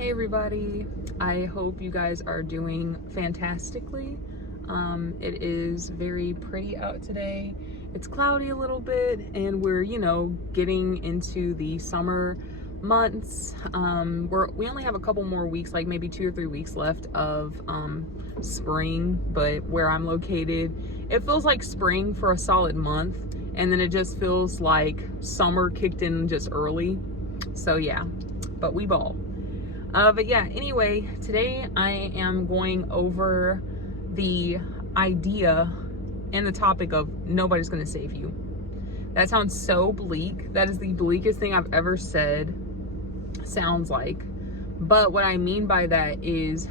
Hey everybody, I hope you guys are doing fantastically. It is very pretty out today. It's cloudy a little bit and we're, getting into the summer months. We only have a couple more weeks, like maybe 2 or 3 weeks left of spring, but where I'm located, it feels like spring for a solid month and then it just feels like summer kicked in just early. So yeah, but we ball. But yeah, anyway, today I am going over the idea and the topic of nobody's gonna save you. That sounds so bleak. That is the bleakest thing I've ever said, sounds like. But what I mean by that is,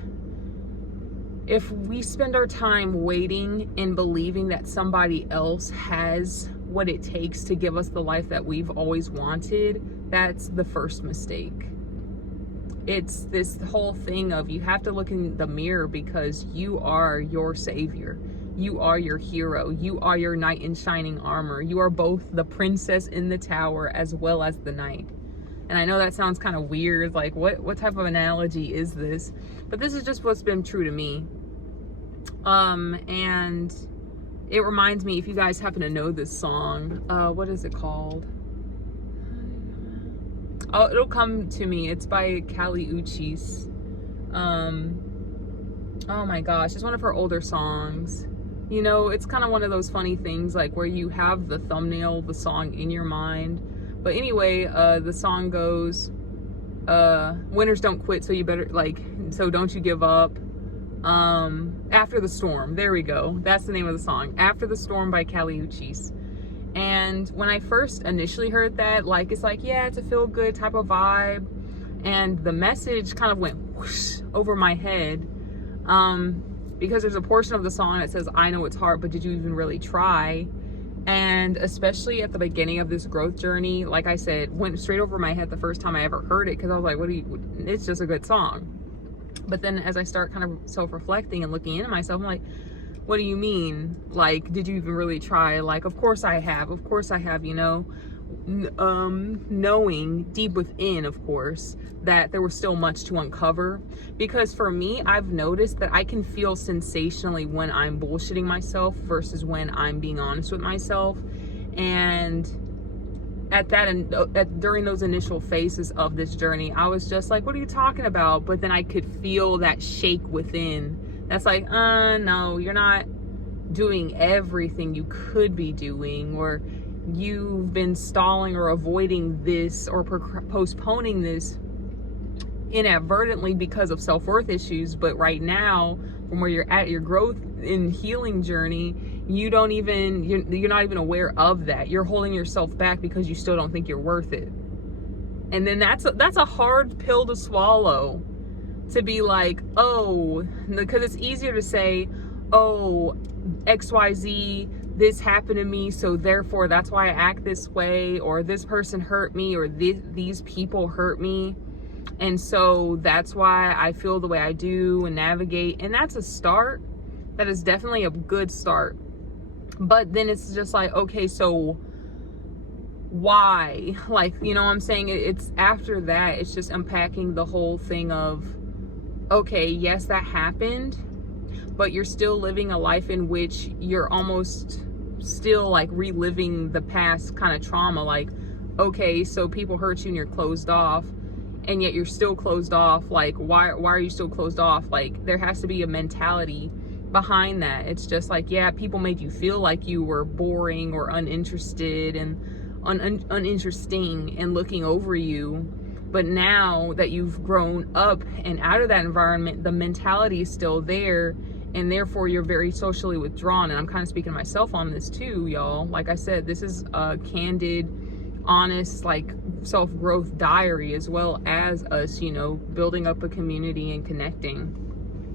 if we spend our time waiting and believing that somebody else has what it takes to give us the life that we've always wanted, that's the first mistake. It's this whole thing of you have to look in the mirror because you are your savior. You are your hero. You are your knight in shining armor. You are both the princess in the tower as well as the knight. And I know that sounds kind of weird, like what type of analogy is this? But this is just what's been true to me. And it reminds me, if you guys happen to know this song, what is it called? Oh, it'll come to me. It's by Kali Uchis. Oh my gosh, it's one of her older songs. You know, it's kind of one of those funny things, like where you have the thumbnail of the song in your mind. But anyway, the song goes, winners don't quit, so you better, so don't you give up. After the Storm, there we go. That's the name of the song. After the Storm by Kali Uchis. And when I first initially heard that, it's yeah, it's a feel-good type of vibe, and the message kind of went whoosh over my head, because there's a portion of the song that says, I know it's hard, but did you even really try? And especially at the beginning of this growth journey, like I said, went straight over my head the first time I ever heard it, because I was like, it's just a good song. But then as I start kind of self-reflecting and looking into myself, I'm like, what do you mean? Did you even really try? Of course I have, knowing deep within, of course, that there was still much to uncover. Because for me, I've noticed that I can feel sensationally when I'm bullshitting myself versus when I'm being honest with myself. And during those initial phases of this journey, I was just like, what are you talking about? But then I could feel that shake within. That's like, no, you're not doing everything you could be doing, or you've been stalling or avoiding this or postponing this inadvertently because of self-worth issues. But right now, from where you're at your growth and healing journey, you're not even aware of that. You're holding yourself back because you still don't think you're worth it. And then that's a hard pill to swallow. To be like, oh, because it's easier to say, oh, XYZ, this happened to me, so therefore that's why I act this way, or this person hurt me, or these people hurt me, and so that's why I feel the way I do and navigate. And that's a start. That is definitely a good start. But then it's just like, okay, so why? You know what I'm saying? It's after that, it's just unpacking the whole thing of, okay, yes, that happened, but you're still living a life in which you're almost still reliving the past kind of trauma. Okay, so people hurt you and you're closed off, and yet you're still closed off. Why are you still closed off? There has to be a mentality behind that. It's just yeah, people made you feel like you were boring or uninterested and uninteresting and looking over you. But now that you've grown up and out of that environment, the mentality is still there, and therefore you're very socially withdrawn. And I'm kind of speaking to myself on this too, y'all. Like I said, this is a candid, honest, self-growth diary, as well as us, building up a community and connecting.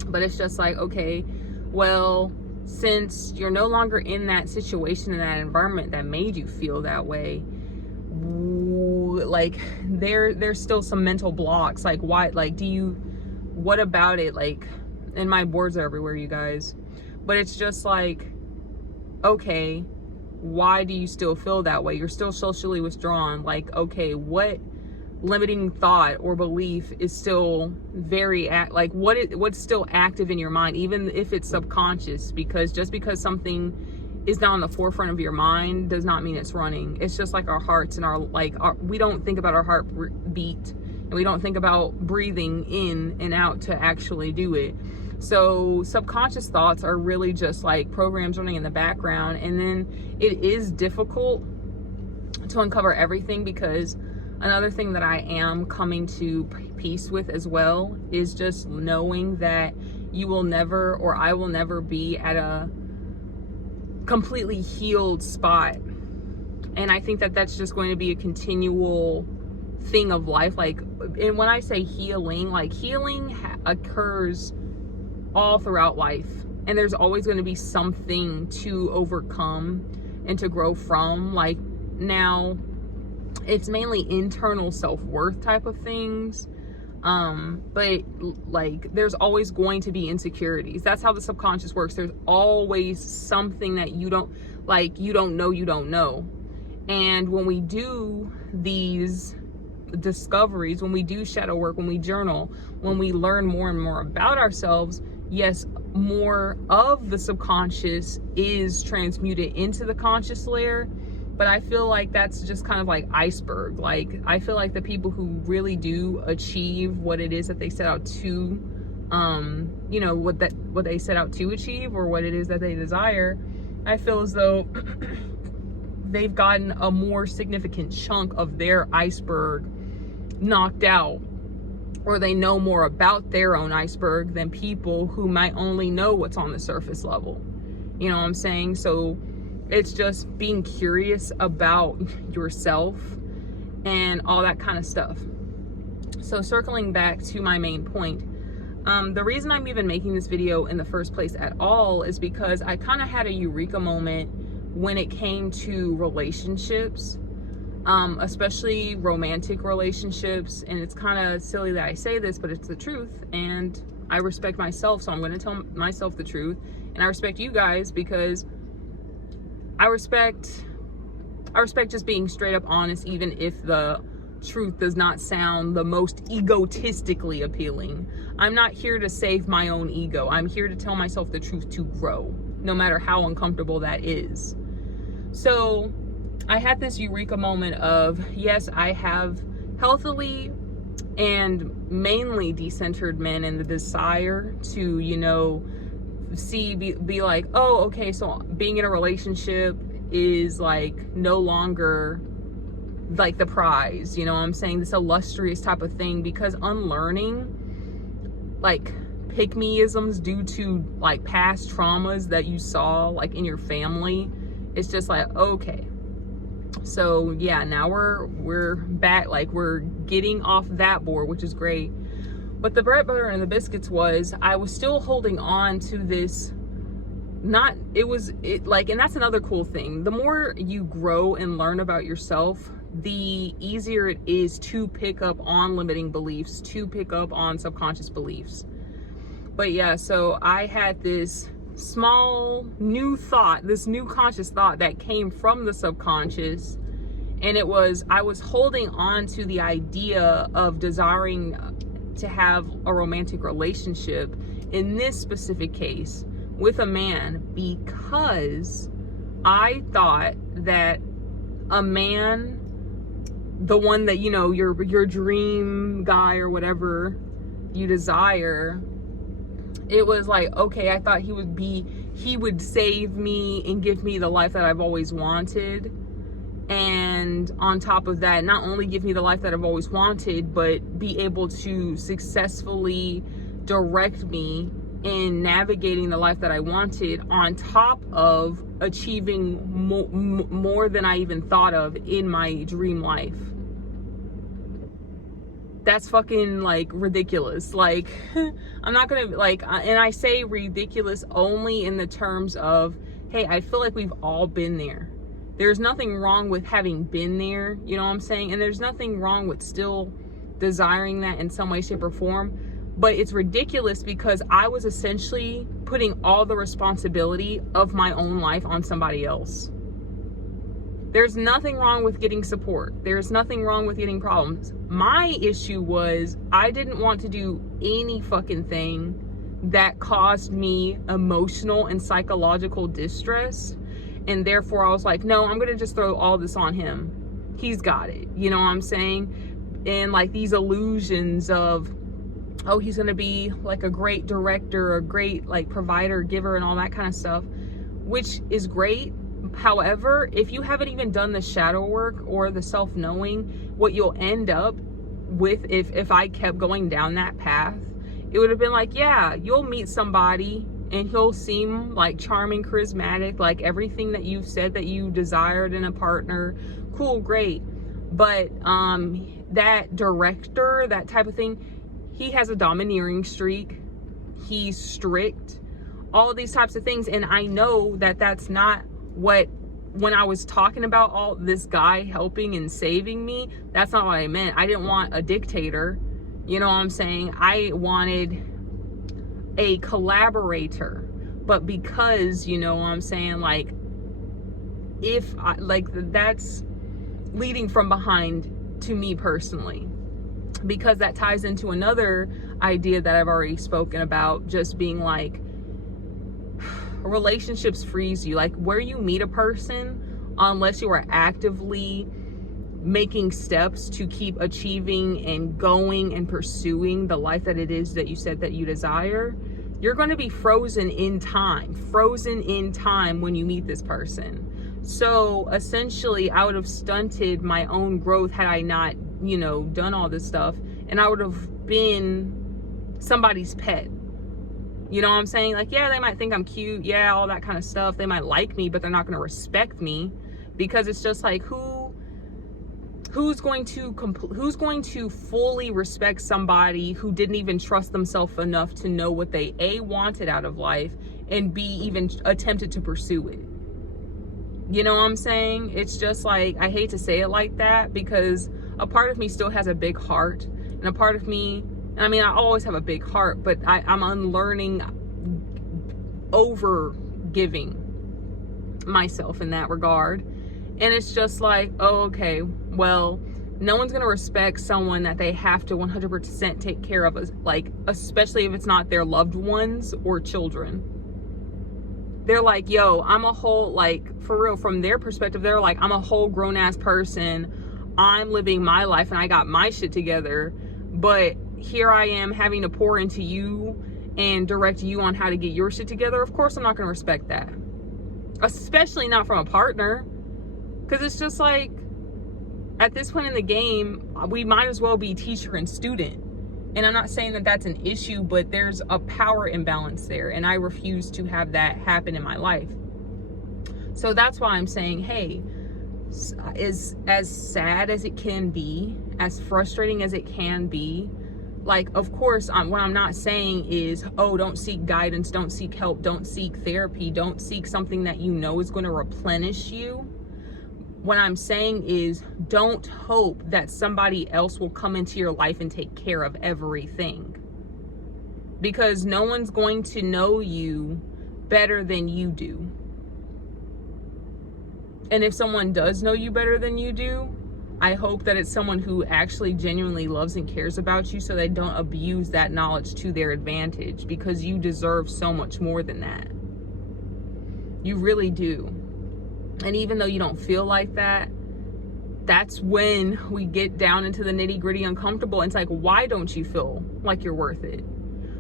But it's just okay, well, since you're no longer in that situation, in that environment that made you feel that way, there's still some mental blocks. Why, what about it? And my boards are everywhere, you guys. But it's just okay, why do you still feel that way? You're still socially withdrawn. Okay, what limiting thought or belief is still very like what's still active in your mind, even if it's subconscious, because just because something is not on the forefront of your mind does not mean it's running. It's just like our hearts and we don't think about our heartbeat, and we don't think about breathing in and out to actually do it. So subconscious thoughts are really just like programs running in the background, and then it is difficult to uncover everything, because another thing that I am coming to peace with as well is just knowing that you will never, or I will never, be at a completely healed spot. And I think that that's just going to be a continual thing of life. Like, and when I say healing, like healing occurs all throughout life, and there's always going to be something to overcome and to grow from. Like, now it's mainly internal self-worth type of things, but like there's always going to be insecurities. That's how the subconscious works. There's always something that you don't know. And when we do these discoveries, when we do shadow work, when we journal, when we learn more and more about ourselves, yes, more of the subconscious is transmuted into the conscious layer. But I feel like that's just kind of like iceberg. Like, I feel like the people who really do achieve what it is that they set out to, you know, what they set out to achieve, or what it is that they desire, I feel as though they've gotten a more significant chunk of their iceberg knocked out, or they know more about their own iceberg than people who might only know what's on the surface level. You know what I'm saying? So it's just being curious about yourself and all that kind of stuff. So circling back to my main point, the reason I'm even making this video in the first place at all is because I kind of had a eureka moment when it came to relationships, especially romantic relationships. And it's kind of silly that I say this, but it's the truth, and I respect myself, so I'm going to tell myself the truth. And I respect you guys, because I respect just being straight up honest, even if the truth does not sound the most egotistically appealing. I'm not here to save my own ego. I'm here to tell myself the truth to grow, no matter how uncomfortable that is. So I had this eureka moment of, yes, I have healthily and mainly decentered men and the desire to, you know, be like, oh, okay, so being in a relationship is like no longer like the prize, you know what I'm saying, this illustrious type of thing, because unlearning like pick-me-isms due to like past traumas that you saw like in your family, it's just like, okay, so yeah, now we're back, like we're getting off that board, which is great. But the bread, butter, and the biscuits was, I was still holding on to this, and that's another cool thing. The more you grow and learn about yourself, the easier it is to pick up on limiting beliefs, to pick up on subconscious beliefs. But yeah, so I had this small new thought, this new conscious thought that came from the subconscious. And it was, I was holding on to the idea of desiring to have a romantic relationship, in this specific case with a man, because I thought that a man, the one that, you know, your dream guy or whatever you desire, it was like, okay, I thought he would save me and give me the life that I've always wanted. And on top of that, not only give me the life that I've always wanted, but be able to successfully direct me in navigating the life that I wanted, on top of achieving more than I even thought of in my dream life. That's fucking like ridiculous. Like, I'm not gonna like, and I say ridiculous only in the terms of, hey, I feel like we've all been there. There's nothing wrong with having been there, you know what I'm saying? And there's nothing wrong with still desiring that in some way, shape, or form. But it's ridiculous because I was essentially putting all the responsibility of my own life on somebody else. There's nothing wrong with getting support. There's nothing wrong with getting problems. My issue was I didn't want to do any fucking thing that caused me emotional and psychological distress. And therefore I was like, no, I'm going to just throw all this on him. He's got it. You know what I'm saying? And like these illusions of, oh, he's going to be like a great director, a great like provider, giver, and all that kind of stuff, which is great. However, if you haven't even done the shadow work or the self-knowing, what you'll end up with, if I kept going down that path, it would have been like, yeah, you'll meet somebody and he'll seem like charming, charismatic, like everything that you've said that you desired in a partner. Cool, great. But that director, that type of thing, he has a domineering streak. He's strict, all of these types of things. And I know that that's not what, when I was talking about all this guy helping and saving me, that's not what I meant. I didn't want a dictator. You know what I'm saying? I wanted a collaborator. But because, you know what I'm saying, like, if I, like, that's leading from behind to me personally, because that ties into another idea that I've already spoken about, just being like, relationships freeze you. Like, where you meet a person, unless you are actively making steps to keep achieving and going and pursuing the life that it is that you said that you desire, you're going to be frozen in time when you meet this person. So essentially I would have stunted my own growth had I not, you know, done all this stuff, and I would have been somebody's pet. You know what I'm saying? Like, yeah, they might think I'm cute. Yeah, all that kind of stuff. They might like me, but they're not going to respect me, because it's just like, who's going to fully respect somebody who didn't even trust themselves enough to know what they A, wanted out of life, and B, even attempted to pursue it. You know what I'm saying? It's just like, I hate to say it like that, because a part of me still has a big heart, and a part of me, I mean, I always have a big heart, but I'm unlearning over giving myself in that regard. And it's just like, oh, okay, well, no one's going to respect someone that they have to 100% take care of, like, especially if it's not their loved ones or children. They're like, yo, I'm a whole, like, for real, from their perspective, they're like, I'm a whole grown ass person. I'm living my life and I got my shit together. But here I am having to pour into you and direct you on how to get your shit together. Of course, I'm not going to respect that. Especially not from a partner. Because it's just like, at this point in the game, we might as well be teacher and student. And I'm not saying that that's an issue, but there's a power imbalance there. And I refuse to have that happen in my life. So that's why I'm saying, hey, is as sad as it can be, as frustrating as it can be, like, of course, what I'm not saying is, oh, don't seek guidance, don't seek help, don't seek therapy, don't seek something that you know is going to replenish you. What I'm saying is, don't hope that somebody else will come into your life and take care of everything. Because no one's going to know you better than you do. And if someone does know you better than you do, I hope that it's someone who actually genuinely loves and cares about you, so they don't abuse that knowledge to their advantage, because you deserve so much more than that. You really do. And even though you don't feel like that, that's when we get down into the nitty-gritty uncomfortable. And it's like, why don't you feel like you're worth it?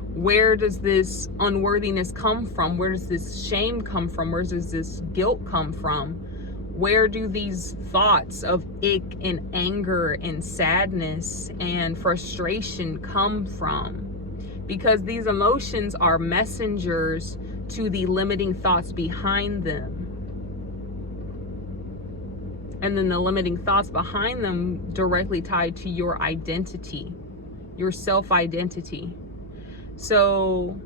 Where does this unworthiness come from? Where does this shame come from? Where does this guilt come from? Where do these thoughts of ick and anger and sadness and frustration come from? Because these emotions are messengers to the limiting thoughts behind them. And then the limiting thoughts behind them directly tied to your identity, your self-identity. So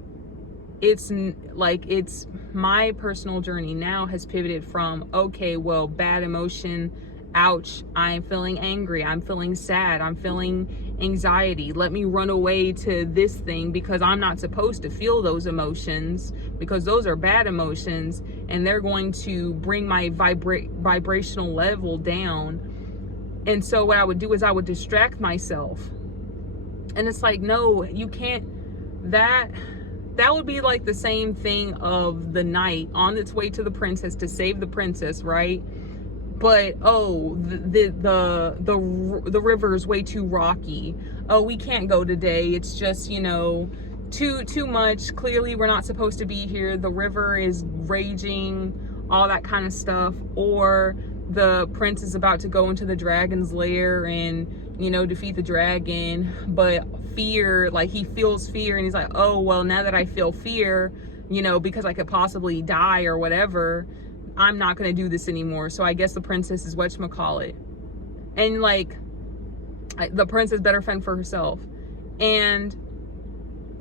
it's like, it's my personal journey now has pivoted from, okay, well, bad emotion, ouch, I'm feeling angry, I'm feeling sad, I'm feeling anxiety, let me run away to this thing because I'm not supposed to feel those emotions, because those are bad emotions. and they're going to bring my vibrational level down. And so what I would do is I would distract myself. And it's like, no, you can't. That would be like the same thing of the knight on its way to the princess to save the princess, right? But oh, the river is way too rocky. Oh, we can't go today. It's just, you know, too much. Clearly we're not supposed to be here. The river is raging, all that kind of stuff. Or the prince is about to go into the dragon's lair and, you know, defeat the dragon, but fear, like he feels fear, and he's like, oh, well, now that I feel fear, you know, because I could possibly die or whatever, I'm not gonna do this anymore. So I guess the princess is whatchamacallit. And like, the princess better fend for herself. And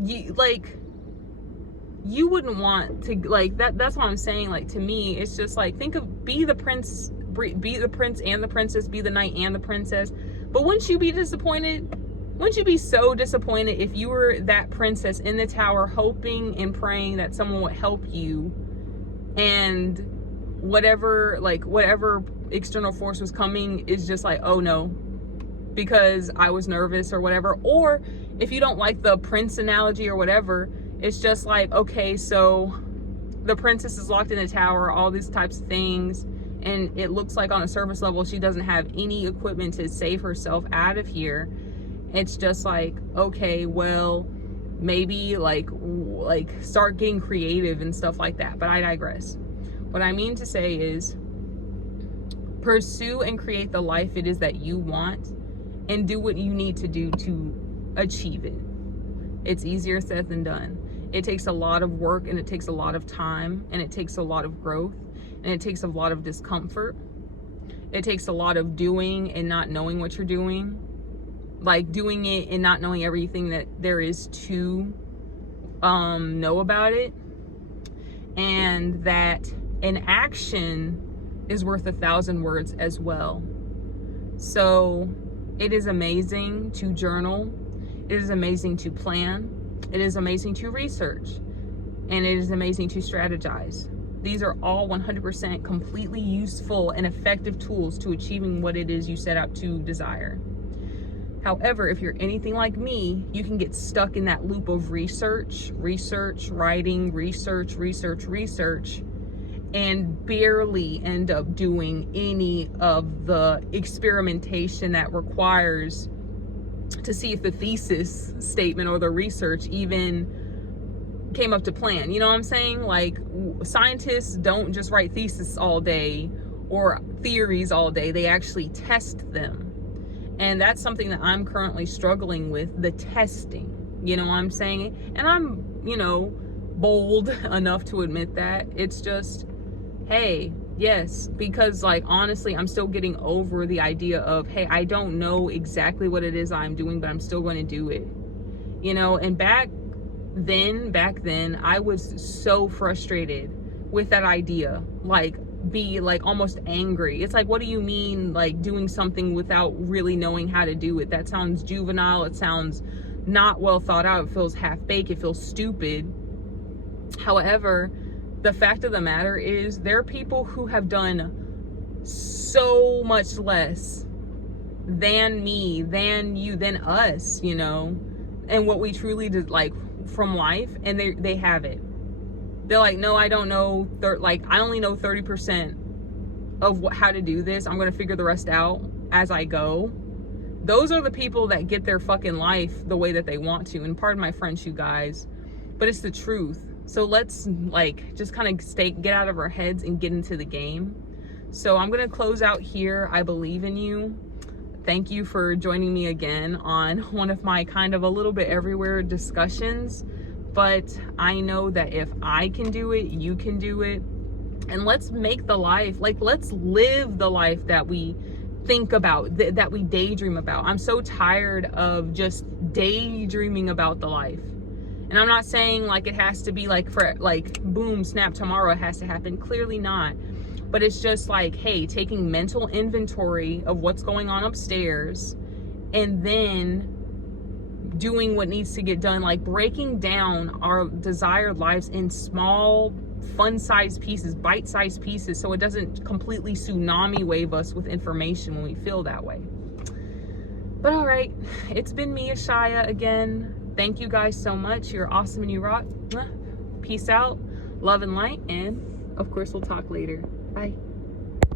you wouldn't want to, like, that's what I'm saying. Like, to me, it's just like, think of, be the prince and the princess, be the knight and the princess. But wouldn't you be disappointed? Wouldn't you be so disappointed if you were that princess in the tower, hoping and praying that someone would help you, and whatever external force was coming is just like, oh no, because I was nervous or whatever? Or if you don't like the prince analogy or whatever, it's just like, okay, so the princess is locked in the tower, all these types of things, and it looks like on a surface level she doesn't have any equipment to save herself out of here. It's just like, okay, well, maybe like start getting creative and stuff like that. But I digress. What I mean to say is, pursue and create the life it is that you want, and do what you need to do to achieve it. It's easier said than done. It takes a lot of work, and it takes a lot of time, and it takes a lot of growth, and it takes a lot of discomfort. It takes a lot of doing and not knowing what you're doing. Like doing it and not knowing everything that there is to know about it. And that an action is worth 1,000 words as well. So it is amazing to journal. It is amazing to plan. It is amazing to research. And it is amazing to strategize. These are all 100% completely useful and effective tools to achieving what it is you set out to desire. However, if you're anything like me, you can get stuck in that loop of research, writing, research, and barely end up doing any of the experimentation that requires to see if the thesis statement or the research even came up to plan. You know what I'm saying? Like, scientists don't just write theses all day or theories all day. They actually test them. And that's something that I'm currently struggling with, the testing. You know what I'm saying? And I'm, you know, bold enough to admit that. It's just, hey, yes, because like, honestly, I'm still getting over the idea of, hey, I don't know exactly what it is I'm doing, but I'm still going to do it. You know, and back then, I was so frustrated with that idea. Be like almost angry. It's like, what do you mean, like, doing something without really knowing how to do it? That sounds juvenile. It sounds not well thought out. It feels half-baked. It feels stupid. However, the fact of the matter is, there are people who have done so much less than me, than you, than us, you know, and what we truly did, like, from life, and they have it. They're like, no, I don't know. I only know 30% of how to do this. I'm going to figure the rest out as I go. Those are the people that get their fucking life the way that they want to. And pardon my French, you guys, but it's the truth. So let's like just kind of get out of our heads and get into the game. So I'm going to close out here. I believe in you. Thank you for joining me again on one of my kind of a little bit everywhere discussions. But I know that if I can do it, you can do it. And let's make the life, like, let's live the life that we think about, that we daydream about. I'm so tired of just daydreaming about the life. And I'm not saying like it has to be like for like boom, snap, tomorrow it has to happen. Clearly not. But it's just like, hey, taking mental inventory of what's going on upstairs, and then doing what needs to get done, like breaking down our desired lives in small fun-sized pieces, bite-sized pieces, so it doesn't completely tsunami wave us with information when we feel that way. But all right, it's been me, Ashaya, again. Thank you guys so much. You're awesome and you rock. Peace out, love and light, and of course we'll talk later. Bye.